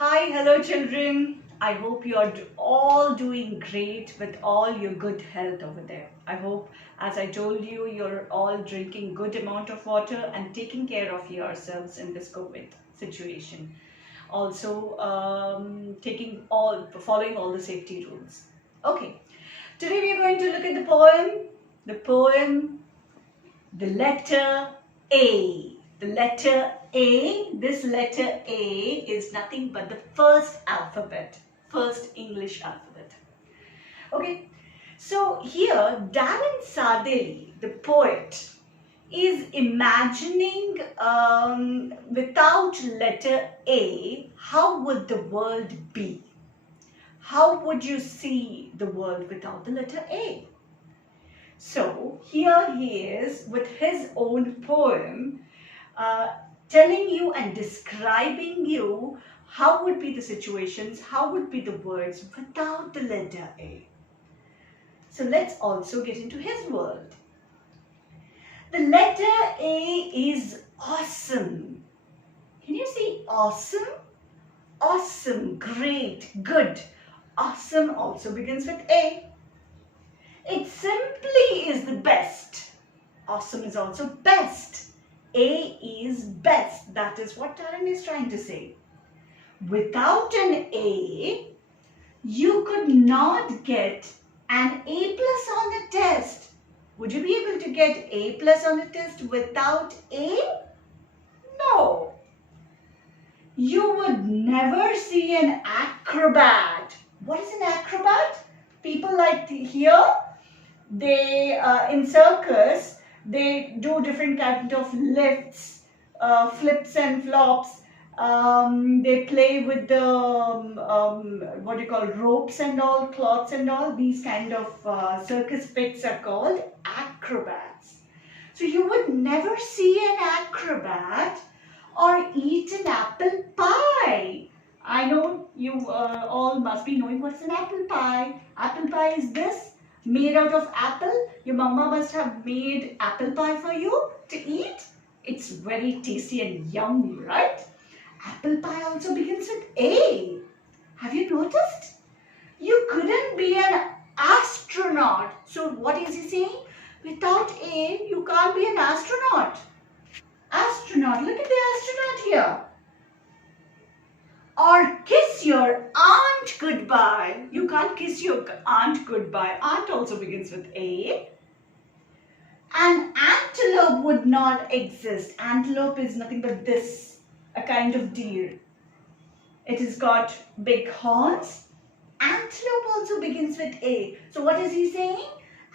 Hi, hello children. I hope you are all doing great with all your good health over there. I hope, as I told you, you're all drinking good amount of water and taking care of yourselves in this COVID situation. Also, following all the safety rules. Okay, today we are going to look at the poem. The poem the letter A. The letter A, this letter A is nothing but the first alphabet, first English alphabet. Okay, so here Darren Sardeli, the poet, is imagining without letter A, how would the world be? How would you see the world without the letter A? So here he is with his own poem telling you and describing you how would be the situations, how would be the words without the letter A. So let's also get into his world. The letter A is awesome. Can you say awesome? Awesome, great, good. Awesome also begins with A. It simply is the best. Awesome is also best. A is best. That is what Darren is trying to say. Without an A, you could not get an A plus on the test. Would you be able to get A plus on the test without A? No. You would never see an acrobat. What is an acrobat? People like to hear. They in circus they do different kind of lifts, flips and flops. They play with the what do you call ropes and all, cloths and all. These kind of circus pits are called acrobats. So you would never see an acrobat or eat an apple pie. I know you all must be knowing what's an apple pie. Apple pie is this, made out of apple. Your mama must have made apple pie for you to eat. It's very tasty and yummy, right? Apple pie also begins with A. Have you noticed? You couldn't be an astronaut. So what is he saying? Without A, you can't be an astronaut. Astronaut, look at the astronaut here. Or kiss your aunt goodbye. You can't kiss your aunt goodbye. Aunt also begins with A. An antelope would not exist. Antelope is nothing but this, a kind of deer. It has got big horns. Antelope also begins with A. So what is he saying?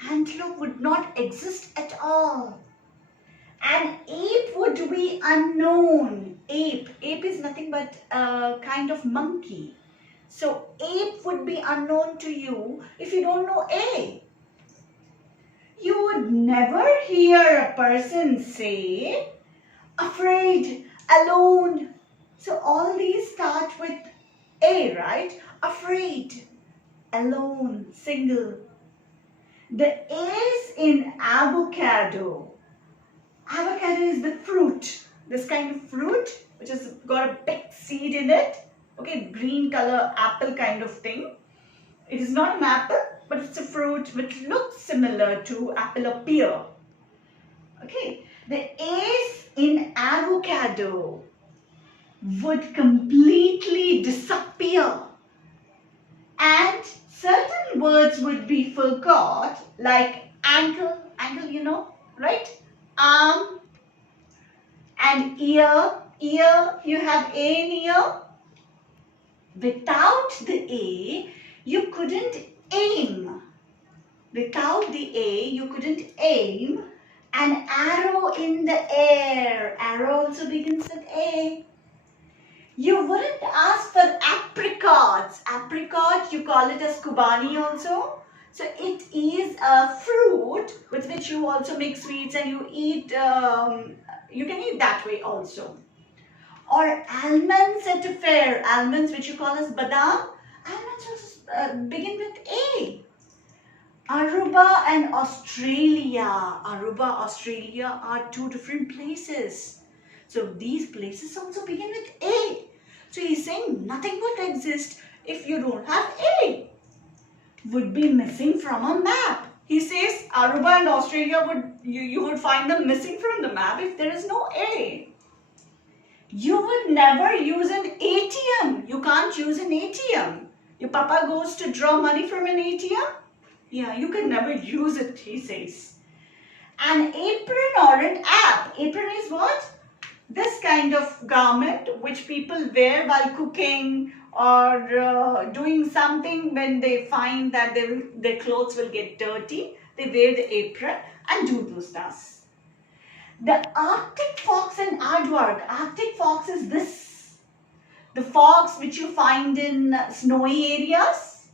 Antelope would not exist at all. An ape would be unknown. Ape is nothing but a kind of monkey. So ape would be unknown to you if you don't know A. You would never hear a person say afraid, alone. So all these start with A, right? Afraid, alone, single. The A's in avocado. Avocado is the fruit, this kind of fruit which has got a big seed in it. Okay, green color apple kind of thing. It is not an apple, but it's a fruit which looks similar to apple or pear. Okay, the A's in avocado would completely disappear. And certain words would be forgot, like ankle, you know, right? Arm and ear, you have A in ear. Without the A, you couldn't aim. Without the A, you couldn't aim. An arrow in the air. Arrow also begins with A. You wouldn't ask for apricots. Apricot, you call it as kubani also. So it is a fruit with which you also make sweets and you eat, you can eat that way also. Or almonds at a fair, almonds which you call as badam, almonds also begin with A. Aruba and Australia. Aruba, Australia are two different places. So these places also begin with A. So he's saying saying nothing would exist if you don't have A. Would be missing from a map. He says Aruba and Australia you would find them missing from the map if there is no A. You would never use an ATM. You can't use an ATM. Your papa goes to draw money from an ATM. Yeah, you can never use it, he says. An apron or an app. Apron is what? This kind of garment which people wear while cooking or doing something when they find that their clothes will get dirty. They wear the apron and do those tasks. The Arctic fox and aardvark. Arctic fox is this. The fox which you find in snowy areas.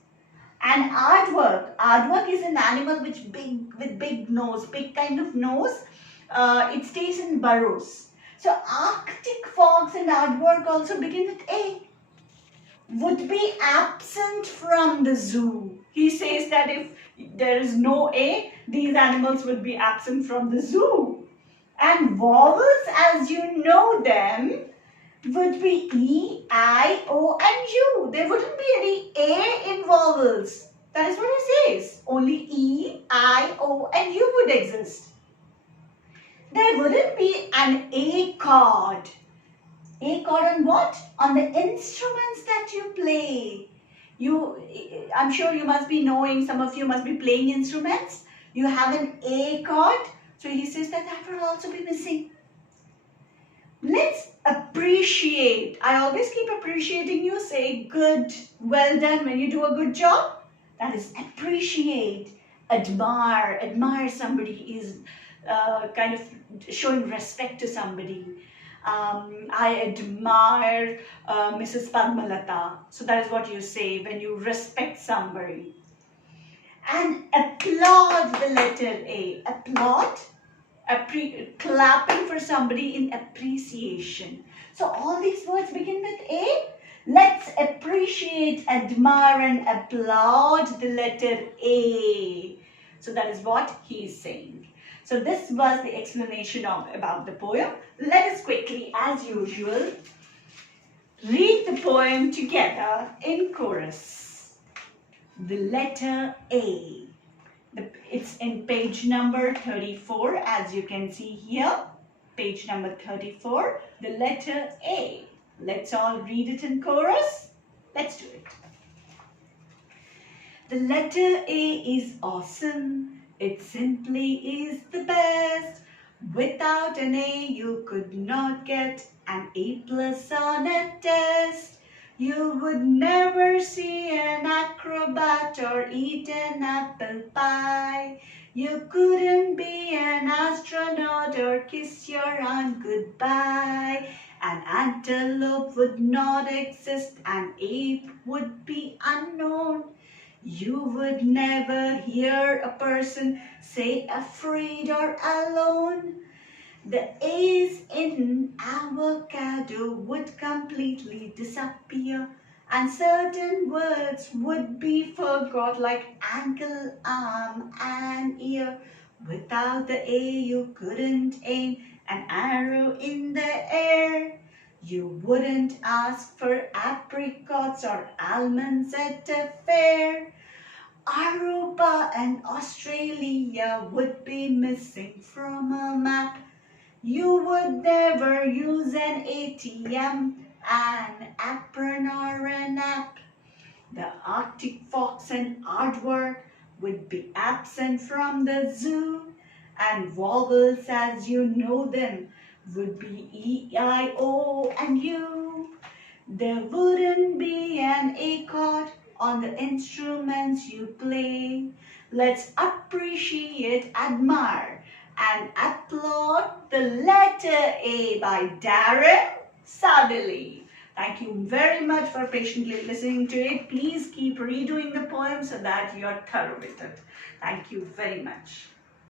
And aardvark. Aardvark is an animal with big nose, big kind of nose. It stays in burrows. So Arctic fox and aardvark also begin with A. Would be absent from the zoo. He says that if there is no A, these animals would be absent from the zoo. And vowels, as you know them, would be E, I, O and U. There wouldn't be any A in vowels. That is what he says. Only E, I, O and U would exist. There wouldn't be an A chord. A chord on what? On the instruments that you play. I'm sure you must be knowing, some of you must be playing instruments. You have an A chord. So he says that will also be missing. Let's appreciate. I always keep appreciating you. Say good, well done when you do a good job. That is appreciate, admire. Admire somebody is kind of showing respect to somebody. I admire Mrs. Padmalata. So that is what you say when you respect somebody. And applaud, the letter A. Applaud, clapping for somebody in appreciation. So all these words begin with A. Let's appreciate, admire and applaud the letter A. So that is what he is saying. So this was the explanation about the poem. Let us quickly, as usual, read the poem together in chorus. The letter A. It's in page number 34, as you can see here. Page number 34, the letter A. Let's all read it in chorus. Let's do it. The letter A is awesome. It simply is the best. Without an A, you could not get an A+ on a test. You would never see an acrobat or eat an apple pie. You couldn't be an astronaut or kiss your aunt goodbye. An antelope would not exist, an ape would be unknown. You would never hear a person say afraid or alone. The A's in avocado would completely disappear, and certain words would be forgot like ankle, arm and ear. Without the A, you couldn't aim an arrow in the air. You wouldn't ask for apricots or almonds at a fair. Aruba and Australia would be missing from a map. You would never use an ATM, an apron or an app. The Arctic fox and aardvark would be absent from the zoo, and vowels as you know them would be E, I, O and U. There wouldn't be an A chord on the instruments you play. Let's appreciate, admire and applaud the letter A by Darren Sudley. Thank you very much for patiently listening to it. Please keep redoing the poem so that you're thorough with it. Thank you very much.